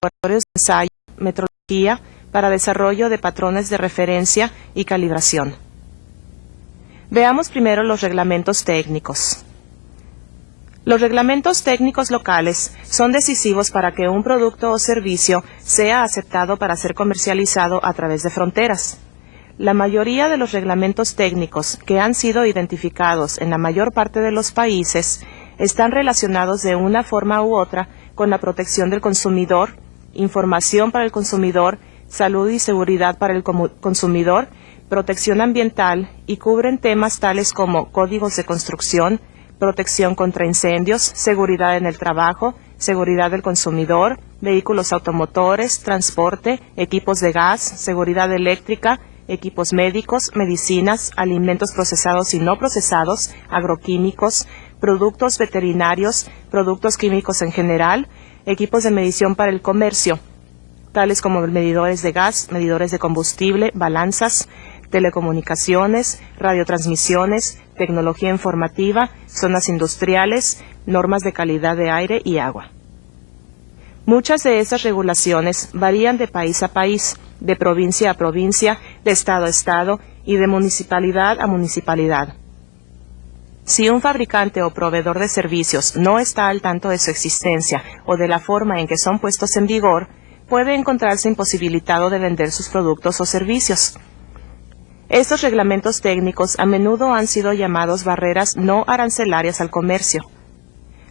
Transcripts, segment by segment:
laboratorios de ensayo, metrología, para desarrollo de patrones de referencia y calibración. Veamos primero los reglamentos técnicos. Los reglamentos técnicos locales son decisivos para que un producto o servicio sea aceptado para ser comercializado a través de fronteras. La mayoría de los reglamentos técnicos que han sido identificados en la mayor parte de los países están relacionados de una forma u otra con la protección del consumidor, información para el consumidor, salud y seguridad para el consumidor, protección ambiental y cubren temas tales como códigos de construcción, protección contra incendios, seguridad en el trabajo, seguridad del consumidor, vehículos automotores, transporte, equipos de gas, seguridad eléctrica, equipos médicos, medicinas, alimentos procesados y no procesados, agroquímicos, productos veterinarios, productos químicos en general, equipos de medición para el comercio, tales como medidores de gas, medidores de combustible, balanzas, telecomunicaciones, radiotransmisiones, tecnología informativa, zonas industriales, normas de calidad de aire y agua. Muchas de estas regulaciones varían de país a país, de provincia a provincia, de estado a estado y de municipalidad a municipalidad. Si un fabricante o proveedor de servicios no está al tanto de su existencia o de la forma en que son puestos en vigor, puede encontrarse imposibilitado de vender sus productos o servicios. Estos reglamentos técnicos a menudo han sido llamados barreras no arancelarias al comercio.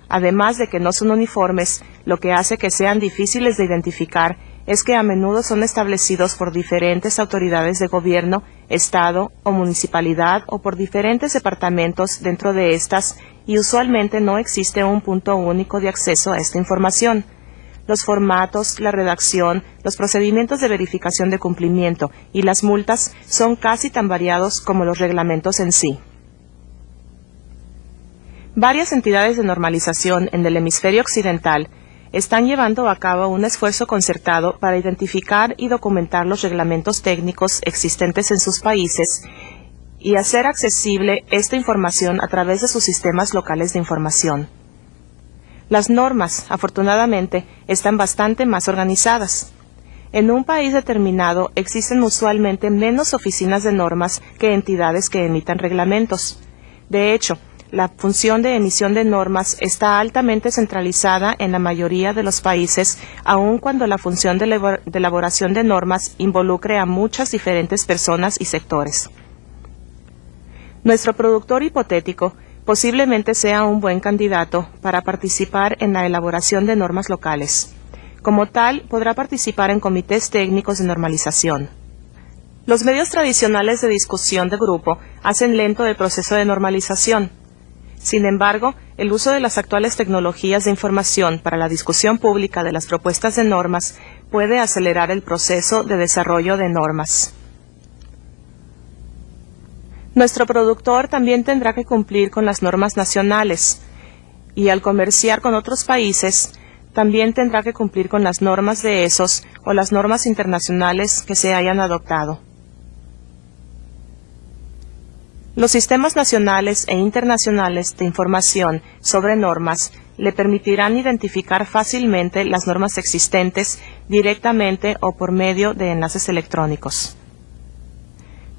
Además de que no son uniformes, lo que hace que sean difíciles de identificar es que a menudo son establecidos por diferentes autoridades de gobierno, estado o municipalidad o por diferentes departamentos dentro de estas y usualmente no existe un punto único de acceso a esta información. Los formatos, la redacción, los procedimientos de verificación de cumplimiento y las multas son casi tan variados como los reglamentos en sí. Varias entidades de normalización en el hemisferio occidental están llevando a cabo un esfuerzo concertado para identificar y documentar los reglamentos técnicos existentes en sus países y hacer accesible esta información a través de sus sistemas locales de información. Las normas, afortunadamente, están bastante más organizadas. En un país determinado existen usualmente menos oficinas de normas que entidades que emitan reglamentos. De hecho, la función de emisión de normas está altamente centralizada en la mayoría de los países, aun cuando la función de elaboración de normas involucre a muchas diferentes personas y sectores. Nuestro productor hipotético posiblemente sea un buen candidato para participar en la elaboración de normas locales. Como tal, podrá participar en comités técnicos de normalización. Los medios tradicionales de discusión de grupo hacen lento el proceso de normalización. Sin embargo, el uso de las actuales tecnologías de información para la discusión pública de las propuestas de normas puede acelerar el proceso de desarrollo de normas. Nuestro productor también tendrá que cumplir con las normas nacionales y al comerciar con otros países, también tendrá que cumplir con las normas de esos o las normas internacionales que se hayan adoptado. Los sistemas nacionales e internacionales de información sobre normas le permitirán identificar fácilmente las normas existentes directamente o por medio de enlaces electrónicos.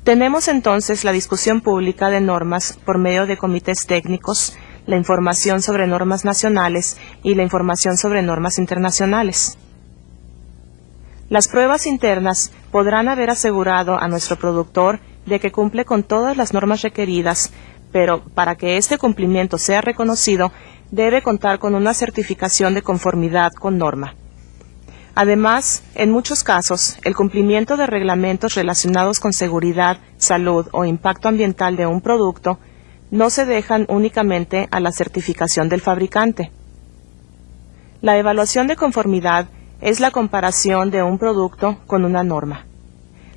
Tenemos entonces la discusión pública de normas por medio de comités técnicos, la información sobre normas nacionales y la información sobre normas internacionales. Las pruebas internas podrán haber asegurado a nuestro productor de que cumple con todas las normas requeridas, pero para que este cumplimiento sea reconocido, debe contar con una certificación de conformidad con norma. Además, en muchos casos, el cumplimiento de reglamentos relacionados con seguridad, salud o impacto ambiental de un producto no se dejan únicamente a la certificación del fabricante. La evaluación de conformidad es la comparación de un producto con una norma.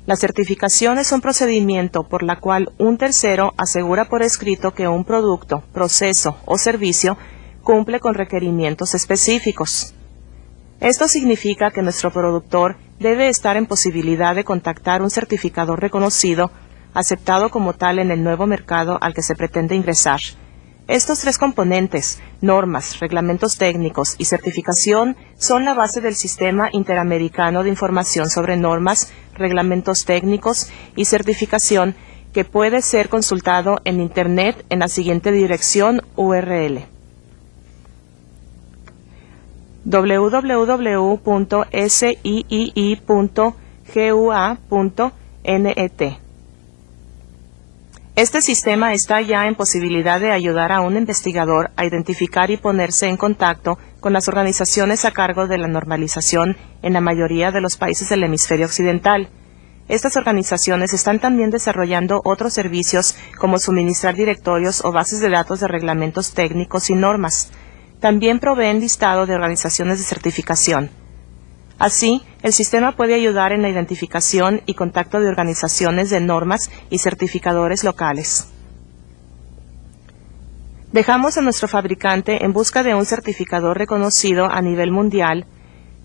La certificación es un procedimiento por la cual un tercero asegura por escrito que un producto, proceso o servicio cumple con requerimientos específicos. Esto significa que nuestro productor debe estar en posibilidad de contactar un certificador reconocido, aceptado como tal en el nuevo mercado al que se pretende ingresar. Estos tres componentes, normas, reglamentos técnicos y certificación, son la base del Sistema Interamericano de Información sobre Normas, Reglamentos Técnicos y Certificación, que puede ser consultado en Internet en la siguiente dirección URL: www.sii.gua.net. Este sistema está ya en posibilidad de ayudar a un investigador a identificar y ponerse en contacto con las organizaciones a cargo de la normalización en la mayoría de los países del hemisferio occidental. Estas organizaciones están también desarrollando otros servicios como suministrar directorios o bases de datos de reglamentos técnicos y normas. También proveen listado de organizaciones de certificación. Así, el sistema puede ayudar en la identificación y contacto de organizaciones de normas y certificadores locales. Dejamos a nuestro fabricante en busca de un certificador reconocido a nivel mundial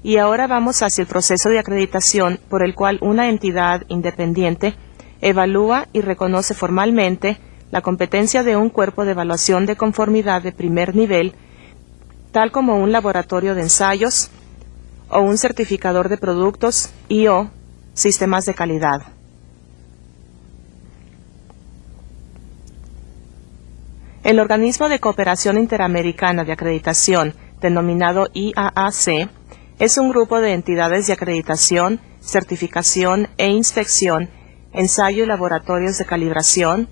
y ahora vamos hacia el proceso de acreditación por el cual una entidad independiente evalúa y reconoce formalmente la competencia de un cuerpo de evaluación de conformidad de primer nivel, tal como un laboratorio de ensayos o un certificador de productos y/o sistemas de calidad. El Organismo de Cooperación Interamericana de Acreditación, denominado IAAC, es un grupo de entidades de acreditación, certificación e inspección, ensayo y laboratorios de calibración,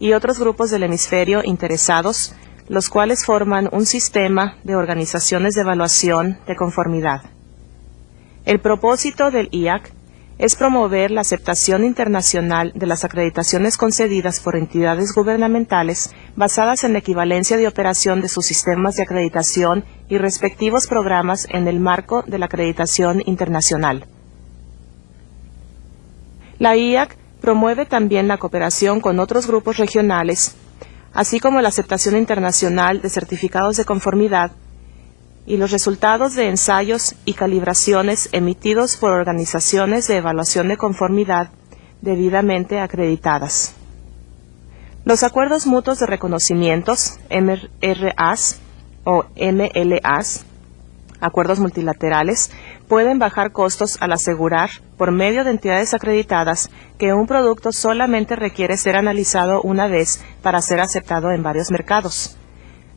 y otros grupos del hemisferio interesados, los cuales forman un sistema de organizaciones de evaluación de conformidad. El propósito del IAC es promover la aceptación internacional de las acreditaciones concedidas por entidades gubernamentales basadas en la equivalencia de operación de sus sistemas de acreditación y respectivos programas en el marco de la acreditación internacional. La IAC promueve también la cooperación con otros grupos regionales, así como la aceptación internacional de certificados de conformidad y los resultados de ensayos y calibraciones emitidos por organizaciones de evaluación de conformidad debidamente acreditadas. Los acuerdos mutuos de reconocimientos, MRAs o MLAs, acuerdos multilaterales, pueden bajar costos al asegurar, por medio de entidades acreditadas, que un producto solamente requiere ser analizado una vez para ser aceptado en varios mercados.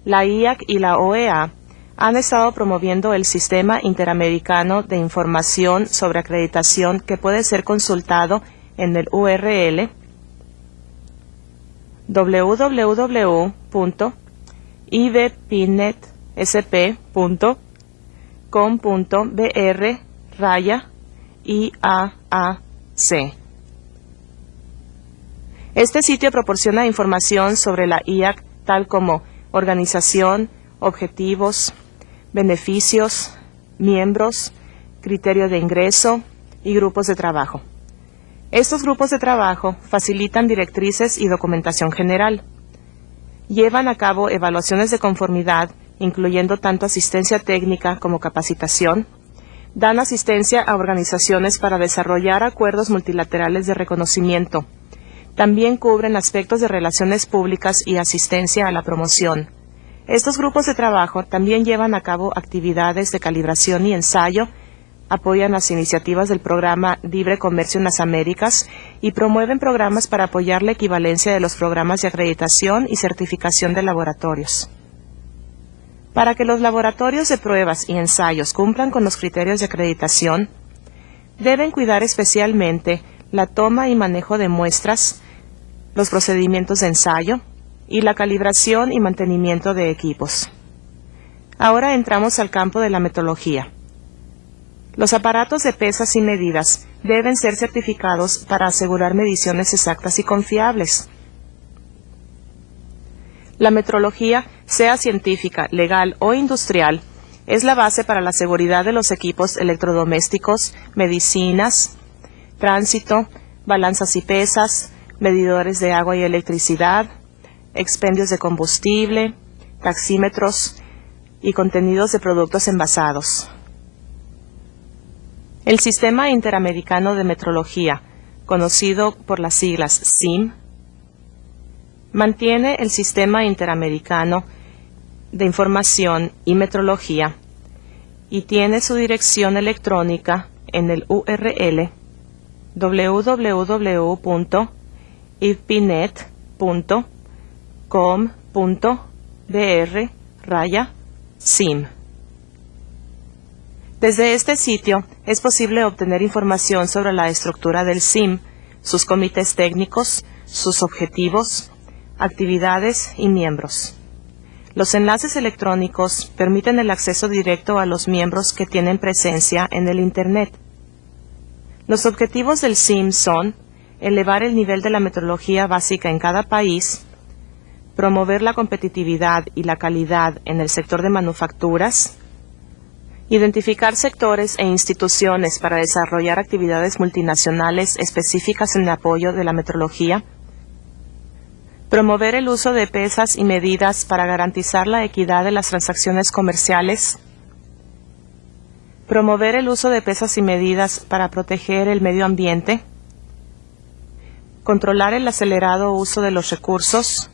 La IAC y la OEA han estado promoviendo el Sistema Interamericano de Información sobre Acreditación, que puede ser consultado en el URL www.ibpnet.sp.com.br/IAAC. Este sitio proporciona información sobre la IAC, tal como organización, objetivos, beneficios, miembros, criterio de ingreso y grupos de trabajo. Estos grupos de trabajo facilitan directrices y documentación general. Llevan a cabo evaluaciones de conformidad, incluyendo tanto asistencia técnica como capacitación. Dan asistencia a organizaciones para desarrollar acuerdos multilaterales de reconocimiento. También cubren aspectos de relaciones públicas y asistencia a la promoción. Estos grupos de trabajo también llevan a cabo actividades de calibración y ensayo, apoyan las iniciativas del Programa Libre Comercio en las Américas y promueven programas para apoyar la equivalencia de los programas de acreditación y certificación de laboratorios. Para que los laboratorios de pruebas y ensayos cumplan con los criterios de acreditación, deben cuidar especialmente la toma y manejo de muestras, los procedimientos de ensayo, y la calibración y mantenimiento de equipos. Ahora entramos al campo de la metrología. Los aparatos de pesas y medidas deben ser certificados para asegurar mediciones exactas y confiables. La metrología, sea científica, legal o industrial, es la base para la seguridad de los equipos electrodomésticos, medicinas, tránsito, balanzas y pesas, medidores de agua y electricidad, expendios de combustible, taxímetros y contenidos de productos envasados. El Sistema Interamericano de Metrología, conocido por las siglas SIM, Mantiene el Sistema Interamericano de Información y Metrología y tiene su dirección electrónica en el URL www.ipnet.com.br/sim. Desde este sitio es posible obtener información sobre la estructura del SIM, sus comités técnicos, sus objetivos, actividades y miembros. Los enlaces electrónicos permiten el acceso directo a los miembros que tienen presencia en el Internet. Los objetivos del SIM son elevar el nivel de la metrología básica en cada país, promover la competitividad y la calidad en el sector de manufacturas, identificar sectores e instituciones para desarrollar actividades multinacionales específicas en apoyo de la metrología, promover el uso de pesas y medidas para garantizar la equidad de las transacciones comerciales, promover el uso de pesas y medidas para proteger el medio ambiente, controlar el acelerado uso de los recursos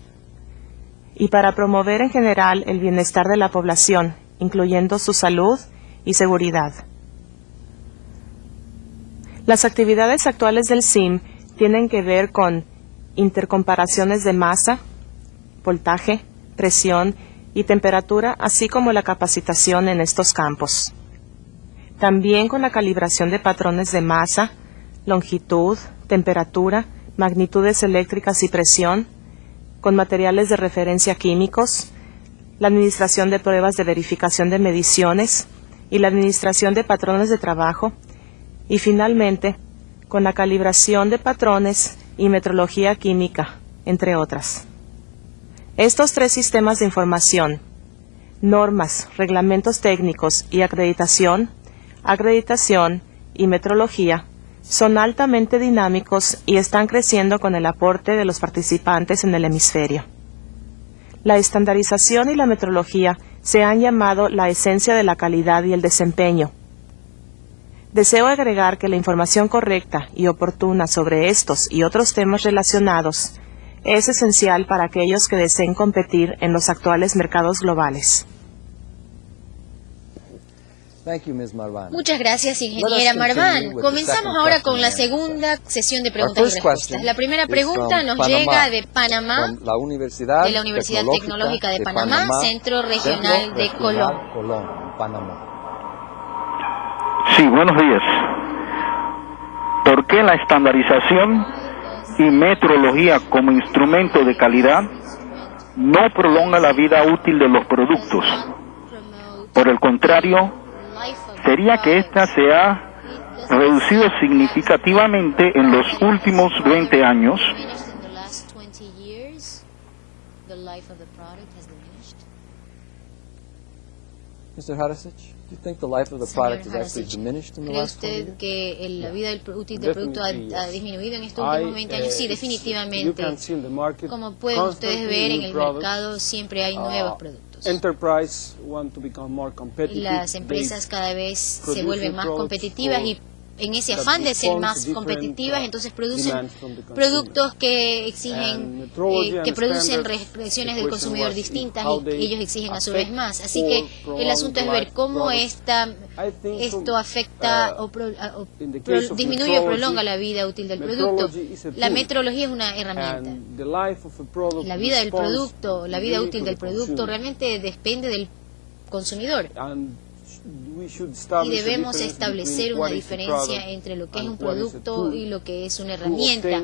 y para promover en general el bienestar de la población, incluyendo su salud y seguridad. Las actividades actuales del SIM tienen que ver con intercomparaciones de masa, voltaje, presión y temperatura, así como la capacitación en estos campos. También con la calibración de patrones de masa, longitud, temperatura, magnitudes eléctricas y presión, con materiales de referencia químicos, la administración de pruebas de verificación de mediciones y la administración de patrones de trabajo, y finalmente, con la calibración de patrones y metrología química, entre otras. Estos tres sistemas de información, normas, reglamentos técnicos y acreditación y metrología, son altamente dinámicos y están creciendo con el aporte de los participantes en el hemisferio. La estandarización y la metrología se han llamado la esencia de la calidad y el desempeño. Deseo agregar que la información correcta y oportuna sobre estos y otros temas relacionados es esencial para aquellos que deseen competir en los actuales mercados globales. Muchas gracias, ingeniera Marván. Comenzamos ahora con la segunda sesión de preguntas y respuestas. La primera pregunta nos llega de Panamá, de la Universidad Tecnológica de Panamá, Centro Regional de Colón. Sí, buenos días. ¿Por qué la estandarización y metrología como instrumento de calidad no prolonga la vida útil de los productos? Por el contrario, sería que ésta se ha reducido significativamente en los últimos 20 años. Mr. Harasic, do you think the life of the product has actually diminished in the last 20 years? ¿Cree usted que la vida útil del producto ha disminuido en estos últimos 20 años? Sí, definitivamente. Como pueden ustedes ver, en el mercado siempre hay nuevos productos. Las empresas cada vez se vuelven más competitivas y en ese afán de ser más competitivas, entonces producen productos que exigen, que producen reacciones del consumidor distintas y ellos exigen a su vez más. Así que el asunto es ver cómo esto afecta o disminuye o prolonga la vida útil del producto. La metrología es una herramienta. La vida del producto, la vida útil del producto realmente depende del consumidor. Y debemos establecer una diferencia entre lo que es un producto y lo que es una herramienta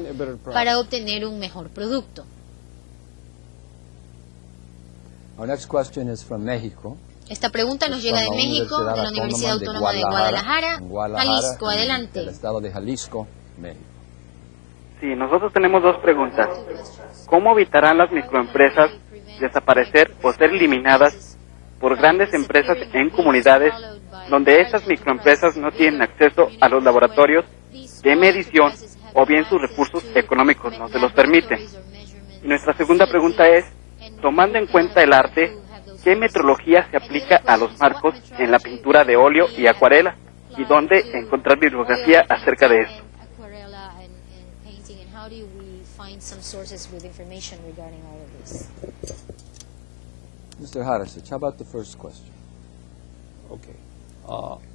para obtener un mejor producto. Esta pregunta nos llega de México, de la Universidad Autónoma de Guadalajara, Jalisco. Adelante. Del estado de Jalisco, México. Sí, nosotros tenemos dos preguntas. ¿Cómo evitarán las microempresas desaparecer o ser eliminadas por grandes empresas en comunidades donde estas microempresas no tienen acceso a los laboratorios de medición o bien sus recursos económicos no se los permiten? Y nuestra segunda pregunta es, tomando en cuenta el arte, ¿qué metrología se aplica a los marcos en la pintura de óleo y acuarela? ¿Y dónde encontrar bibliografía acerca de esto? find some sources with information regarding all of this. Mr. Harasich, how about the first question? Okay.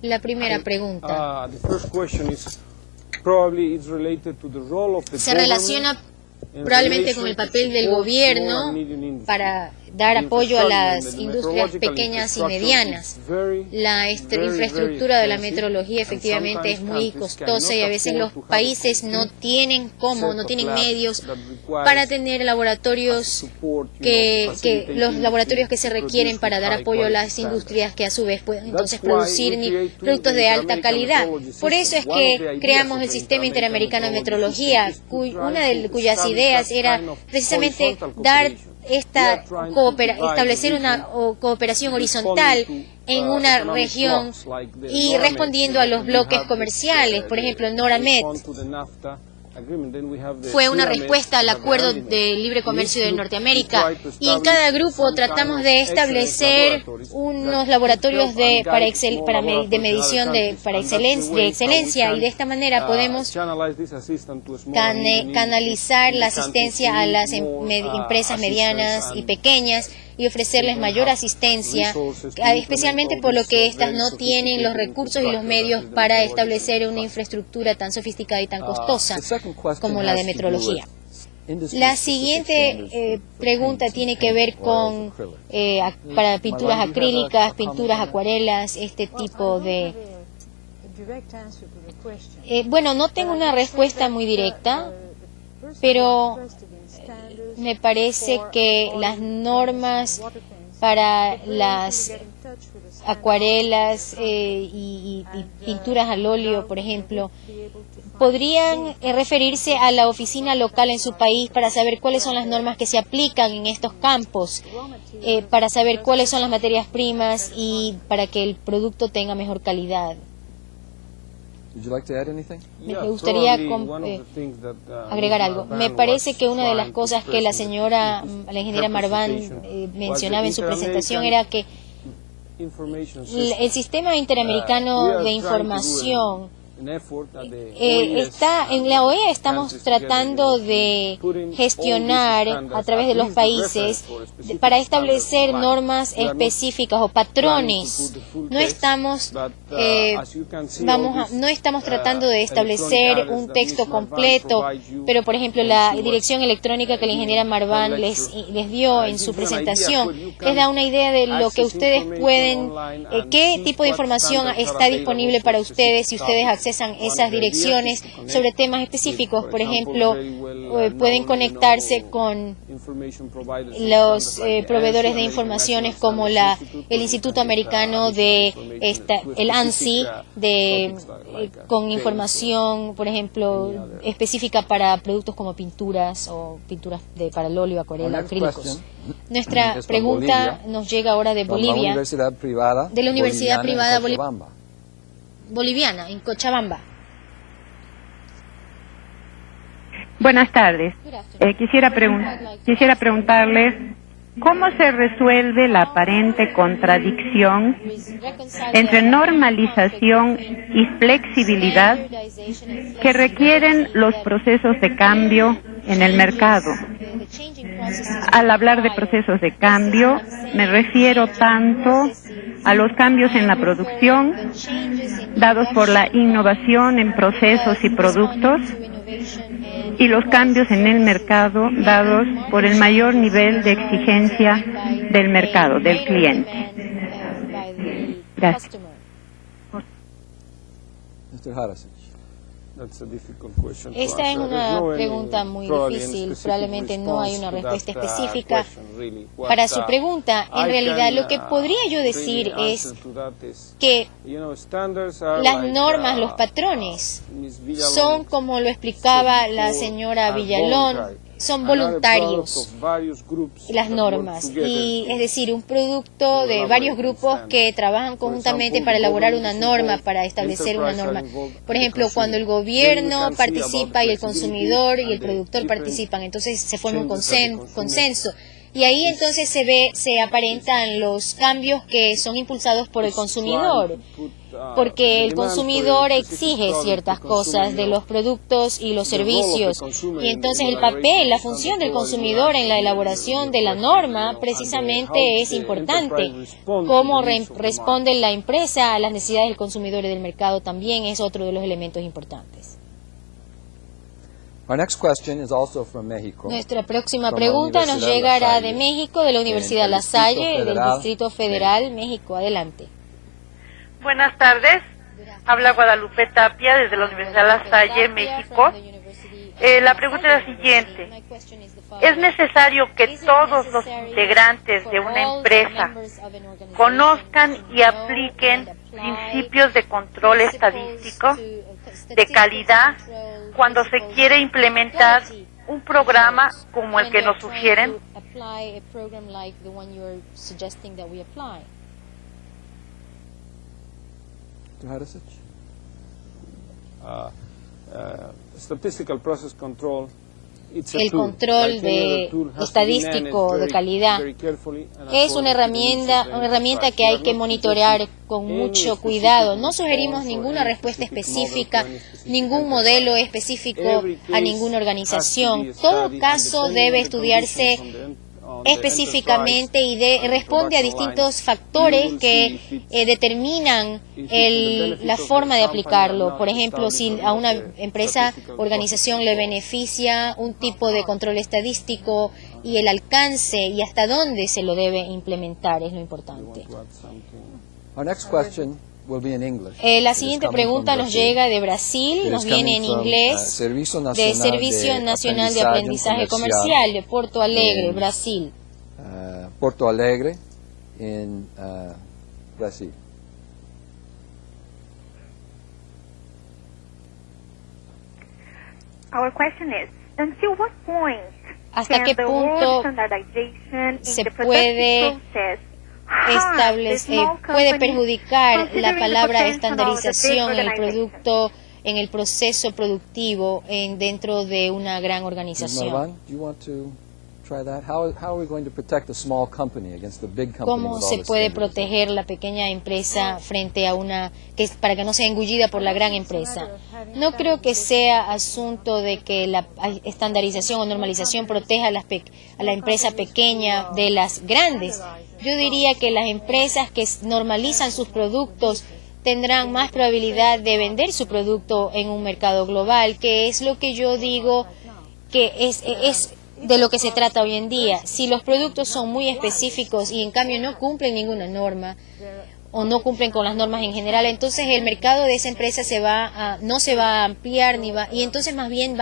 La primera pregunta The first question is probably it's related to the role of the se relaciona probablemente con el papel del gobierno para dar apoyo a las industrias pequeñas y medianas. La infraestructura de la metrología efectivamente es muy costosa y a veces los países no tienen medios para tener laboratorios los laboratorios que se requieren para dar apoyo a las industrias que a su vez pueden entonces producir productos de alta calidad. Por eso es que creamos el Sistema Interamericano de Metrología, cuyas ideas era precisamente establecer una cooperación horizontal en una región y respondiendo a los bloques comerciales. Por ejemplo, NORAMED fue una respuesta al Acuerdo de Libre Comercio de Norteamérica y en cada grupo tratamos de establecer unos laboratorios de medición de excelencia y de esta manera podemos canalizar la asistencia a las empresas medianas y pequeñas y ofrecerles mayor asistencia, especialmente por lo que éstas no tienen los recursos y los medios para establecer una infraestructura tan sofisticada y tan costosa como la de metrología. La siguiente pregunta tiene que ver con para pinturas acrílicas, pinturas acuarelas, este tipo de... bueno, no tengo una respuesta muy directa, pero me parece que las normas para las acuarelas y pinturas al óleo, por ejemplo, podrían referirse a la oficina local en su país para saber cuáles son las normas que se aplican en estos campos, para saber cuáles son las materias primas y para que el producto tenga mejor calidad. Me gustaría agregar algo. Me parece que una de las cosas que la ingeniera Marván mencionaba en su presentación era que el sistema interamericano de información en la OEA estamos tratando de gestionar a través de los países para establecer normas específicas o patrones. No estamos tratando de establecer un texto completo, pero por ejemplo la dirección electrónica que la ingeniera Marván les dio en su presentación les da una idea de lo que ustedes pueden, qué tipo de información está disponible para ustedes si ustedes accesan esas direcciones sobre temas específicos. Por ejemplo, pueden conectarse con los proveedores de informaciones como el Instituto Americano el ANSI, con información, por ejemplo, específica para productos como pinturas o pinturas para el óleo, acuarela, acrílicos. Nuestra pregunta nos llega ahora de Bolivia, de la Universidad Privada Boliviana, en Cochabamba. Buenas tardes. Quisiera preguntarles cómo se resuelve la aparente contradicción entre normalización y flexibilidad que requieren los procesos de cambio en el mercado. Al hablar de procesos de cambio, me refiero tanto a los cambios en la producción, dados por la innovación en procesos y productos, y los cambios en el mercado, dados por el mayor nivel de exigencia del mercado, del cliente. Gracias. Esta es una pregunta muy difícil, probablemente no hay una respuesta específica para su pregunta. En realidad, lo que podría yo decir es que las normas, los patrones, son, como lo explicaba la señora Villalón, son voluntarios las normas, y es decir, un producto de varios grupos que trabajan conjuntamente para elaborar una norma, para establecer una norma. Por ejemplo, cuando el gobierno participa y el consumidor y el productor participan, entonces se forma un consenso. Y ahí entonces se aparentan los cambios que son impulsados por el consumidor, porque el consumidor exige ciertas cosas de los productos y los servicios, y entonces el papel, la función del consumidor en la elaboración de la norma precisamente es importante. Cómo responde la empresa a las necesidades del consumidor y del mercado también es otro de los elementos importantes. Our next question is also from Mexico. Nuestra próxima From la pregunta nos Universidad La llegará Salle, de México, de la Universidad en La el Distrito Salle, del Federal, Distrito Federal, México. Adelante. Buenas tardes. Habla Guadalupe Tapia desde la Universidad La Salle, México. La pregunta es la siguiente. ¿Es necesario que todos los integrantes de una empresa conozcan y apliquen principios de control estadístico, de calidad, cuando se quiere implementar un programa como el que nos sugieren? Statistical process control. El control estadístico de calidad es una herramienta que hay que monitorear con mucho cuidado. No sugerimos ninguna respuesta específica, ningún modelo específico a ninguna organización. Todo caso debe estudiarse específicamente y responde a distintos factores que determinan la forma de aplicarlo. Por ejemplo, si a una empresa o organización le beneficia un tipo de control estadístico y el alcance y hasta dónde se lo debe implementar es lo importante. Our next question will be in English. La siguiente pregunta nos llega de Brasil, nos viene en inglés, de Servicio Nacional de Aprendizaje Comercial de Porto Alegre, Brasil. Porto Alegre, en Brasil. Our question is, until what point ¿Hasta qué punto se puede puede perjudicar la palabra estandarización en el producto, en el proceso productivo dentro de una gran organización? ¿Cómo se puede proteger la pequeña empresa frente a para que no sea engullida por la gran empresa? No creo que sea asunto de que la estandarización o normalización proteja a la empresa pequeña de las grandes. Yo diría que las empresas que normalizan sus productos tendrán más probabilidad de vender su producto en un mercado global, que es lo que yo digo que es de lo que se trata hoy en día. Si los productos son muy específicos y en cambio no cumplen ninguna norma o no cumplen con las normas en general, entonces el mercado de esa empresa no se va a ampliar y entonces más bien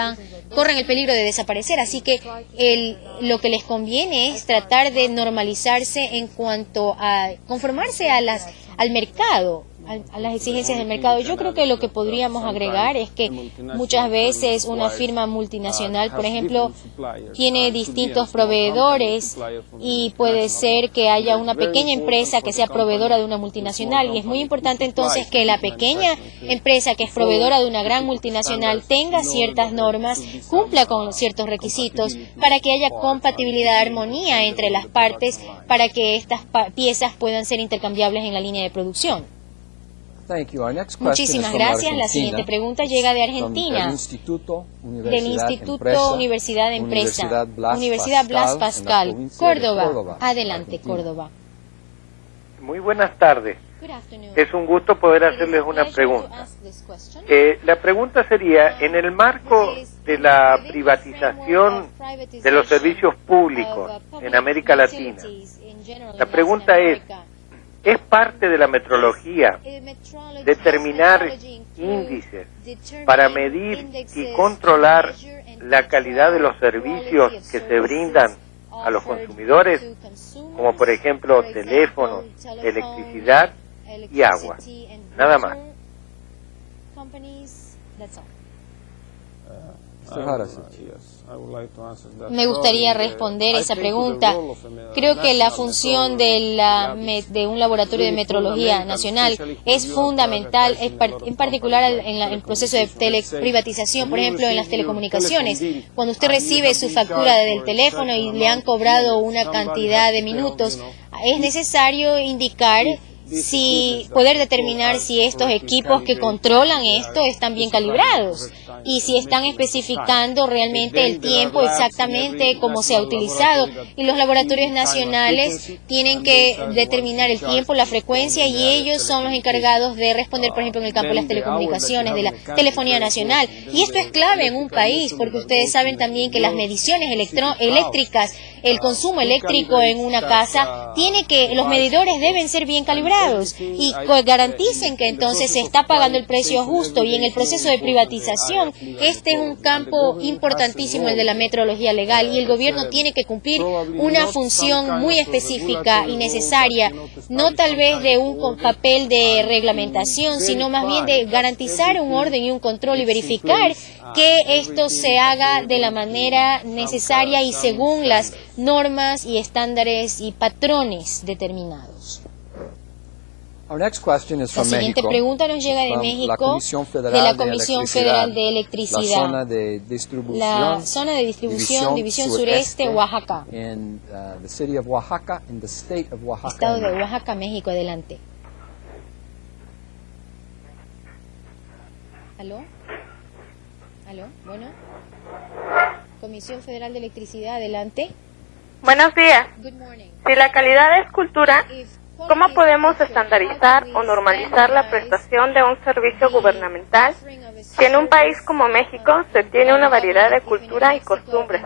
corren el peligro de desaparecer. Así que lo que les conviene es tratar de normalizarse en cuanto a conformarse al mercado, a las exigencias del mercado. Yo creo que lo que podríamos agregar es que muchas veces una firma multinacional, por ejemplo, tiene distintos proveedores y puede ser que haya una pequeña empresa que sea proveedora de una multinacional, y es muy importante entonces que la pequeña empresa que es proveedora de una gran multinacional tenga ciertas normas, cumpla con ciertos requisitos para que haya compatibilidad, armonía entre las partes, para que estas piezas puedan ser intercambiables en la línea de producción. Muchísimas gracias. La siguiente pregunta llega de Argentina, del Instituto Universidad de Empresa, Universidad Blas Pascal, Córdoba. Adelante, Córdoba. Muy buenas tardes. Es un gusto poder hacerles una pregunta. La pregunta sería, en el marco de la privatización de los servicios públicos en América Latina, la pregunta es parte de la metrología determinar índices para medir y controlar la calidad de los servicios que se brindan a los consumidores, como por ejemplo teléfonos, electricidad y agua. Nada más. Mr. Harasic. Me gustaría responder esa pregunta. Creo que la función de un laboratorio de metrología nacional es fundamental, en particular en el proceso de privatización, por ejemplo, en las telecomunicaciones. Cuando usted recibe su factura del teléfono y le han cobrado una cantidad de minutos, es necesario indicar poder determinar si estos equipos que controlan esto están bien calibrados y si están especificando realmente el tiempo exactamente como se ha utilizado. Y los laboratorios nacionales tienen que determinar el tiempo, la frecuencia, y ellos son los encargados de responder, por ejemplo, en el campo de las telecomunicaciones, de la telefonía nacional. Y esto es clave en un país, porque ustedes saben también que las mediciones eléctricas, el consumo eléctrico en una casa, los medidores deben ser bien calibrados y garanticen que entonces se está pagando el precio justo. Y en el proceso de privatización, este es un campo importantísimo, el de la metrología legal, y el gobierno tiene que cumplir una función muy específica y necesaria, no tal vez de un papel de reglamentación, sino más bien de garantizar un orden y un control y verificar que esto se haga de la manera necesaria y según las normas y estándares y patrones determinados. La siguiente pregunta nos llega de México, de la Comisión Federal de Electricidad, la zona de distribución, División Sureste, Oaxaca. Estado de Oaxaca, México. Adelante. ¿Aló? Bueno. Comisión Federal de Electricidad, adelante. Buenos días. Si la calidad es cultura, ¿cómo podemos estandarizar o normalizar la prestación de un servicio gubernamental si en un país como México se tiene una variedad de cultura y costumbres?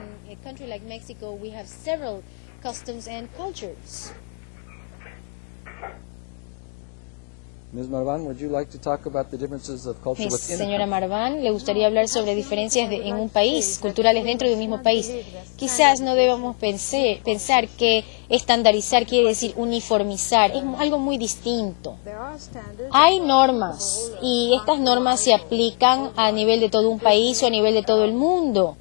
Señora Marván, ¿le gustaría hablar sobre diferencias en un país, culturales dentro de un mismo país? Quizás no debamos pensar que estandarizar quiere decir uniformizar, es algo muy distinto. Hay normas y estas normas se aplican a nivel de todo un país o a nivel de todo el mundo,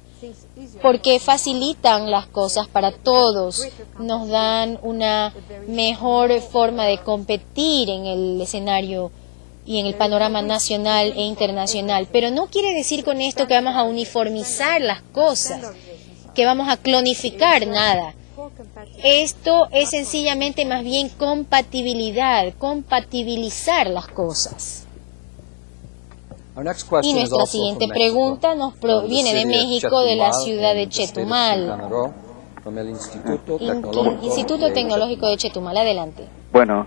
porque facilitan las cosas para todos, nos dan una mejor forma de competir en el escenario y en el panorama nacional e internacional. Pero no quiere decir con esto que vamos a uniformizar las cosas, que vamos a clonificar nada. Esto es sencillamente más bien compatibilizar las cosas. Y nuestra siguiente pregunta nos proviene de México, de la ciudad de Chetumal. Instituto Tecnológico de Chetumal, adelante. Bueno,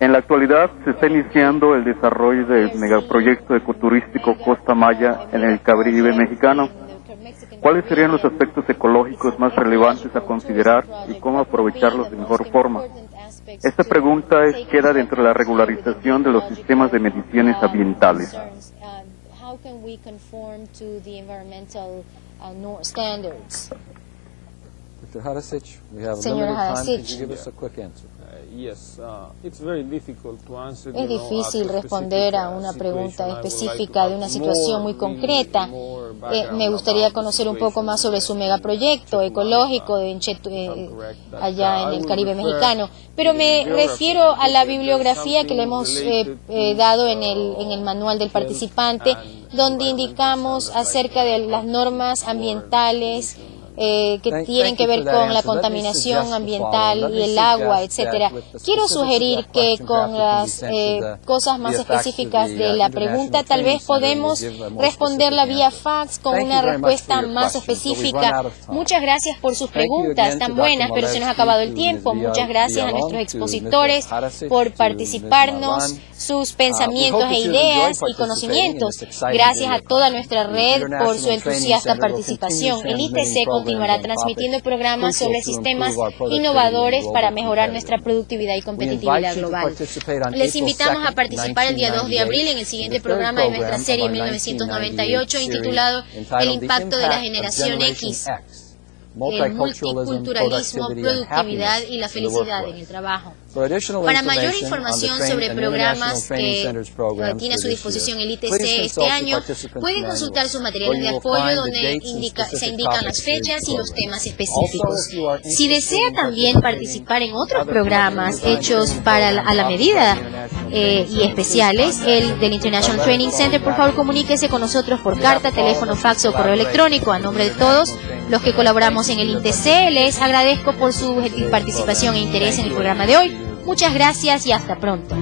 en la actualidad se está iniciando el desarrollo del megaproyecto ecoturístico Costa Maya en el Caribe mexicano. ¿Cuáles serían los aspectos ecológicos más relevantes a considerar y cómo aprovecharlos de mejor forma? Esta pregunta queda dentro de la regularización de los sistemas de mediciones ambientales. Señor Harasic, es difícil responder a una pregunta específica de una situación muy concreta. Me gustaría conocer un poco más sobre su megaproyecto ecológico allá en el Caribe mexicano, pero me refiero a la bibliografía que le hemos dado en el manual del participante, donde indicamos acerca de las normas ambientales que tienen que ver con la contaminación ambiental y el agua, etcétera. Quiero sugerir que con las cosas más específicas de la pregunta, tal vez podemos responderla vía fax con una respuesta más específica. Muchas gracias por sus preguntas tan buenas, pero se nos ha acabado el tiempo. Muchas gracias a nuestros expositores por participarnos, sus pensamientos e ideas y conocimientos. Gracias a toda nuestra red por su entusiasta participación. El ITC continuará transmitiendo programas sobre sistemas innovadores para mejorar nuestra productividad y competitividad global. Les invitamos a participar el día 2 de abril en el siguiente programa de nuestra serie 1998 intitulado El impacto de la generación X, el multiculturalismo, productividad y la felicidad en el trabajo. Para mayor información sobre programas que tiene a su disposición el ITC este año, pueden consultar sus materiales de apoyo donde se indican las fechas y los temas específicos. Si desea también participar en otros programas hechos a la medida y especiales, el del International Training Center, por favor comuníquese con nosotros por carta, teléfono, fax o correo electrónico. A nombre de todos los que colaboramos en el INTC, les agradezco por su gentil participación e interés en el programa de hoy. Muchas gracias y hasta pronto.